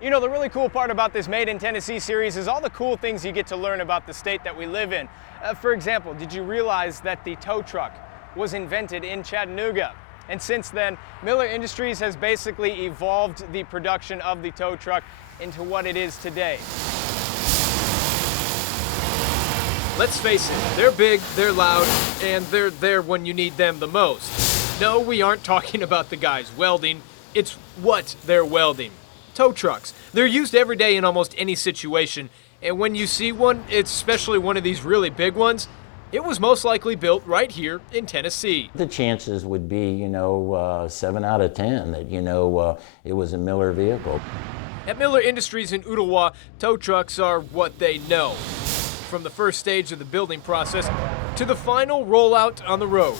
You know, the really cool part about this Made in Tennessee series is all the cool things you get to learn about the state that we live in. For example, did you realize that the tow truck was invented in Chattanooga? And since then, Miller Industries has basically evolved the production of the tow truck into what it is today. Let's face it, they're big, they're loud, and they're there when you need them the most. No, we aren't talking about the guys welding, it's what they're welding. Tow trucks. They're used every day in almost any situation, and when you see one, especially one of these really big ones, it was most likely built right here in Tennessee. The chances would be, 7 out of 10 that, it was a Miller vehicle. At Miller Industries in Ooltewah, tow trucks are what they know. From the first stage of the building process to the final rollout on the road.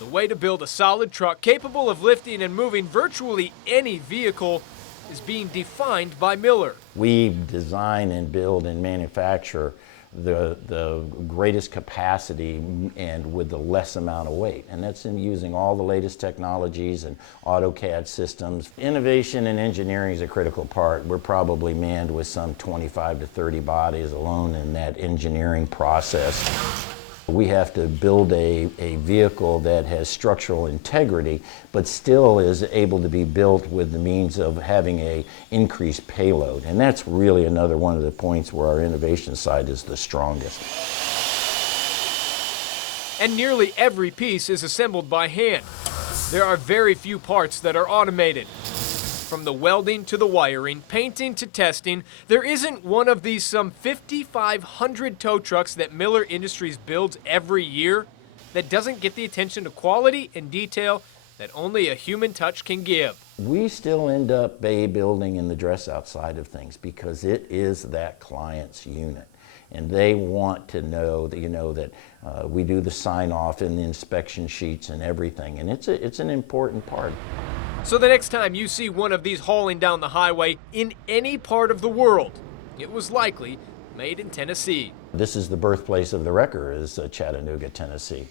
The way to build a solid truck capable of lifting and moving virtually any vehicle is being defined by Miller. We design and build and manufacture the greatest capacity and with the less amount of weight. And that's in using all the latest technologies and AutoCAD systems. Innovation and engineering is a critical part. We're probably manned with some 25 to 30 bodies alone in that engineering process. We have to build a vehicle that has structural integrity, but still is able to be built with the means of having an increased payload. And that's really another one of the points where our innovation side is the strongest. And nearly every piece is assembled by hand. There are very few parts that are automated. From the welding to the wiring, painting to testing, there isn't one of these some 5,500 tow trucks that Miller Industries builds every year that doesn't get the attention to quality and detail that only a human touch can give. We still end up bay building in the dress outside of things because it is that client's unit. And they want to know that, that we do the sign off and the inspection sheets and everything. And it's an important part. So the next time you see one of these hauling down the highway in any part of the world, it was likely made in Tennessee. This is the birthplace of the wrecker, is Chattanooga, Tennessee.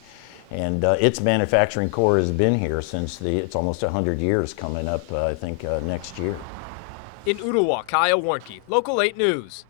And its manufacturing core has been here since it's almost 100 years coming up, I think, next year. In Ooltewah, Kyle Warnke, Local 8 News.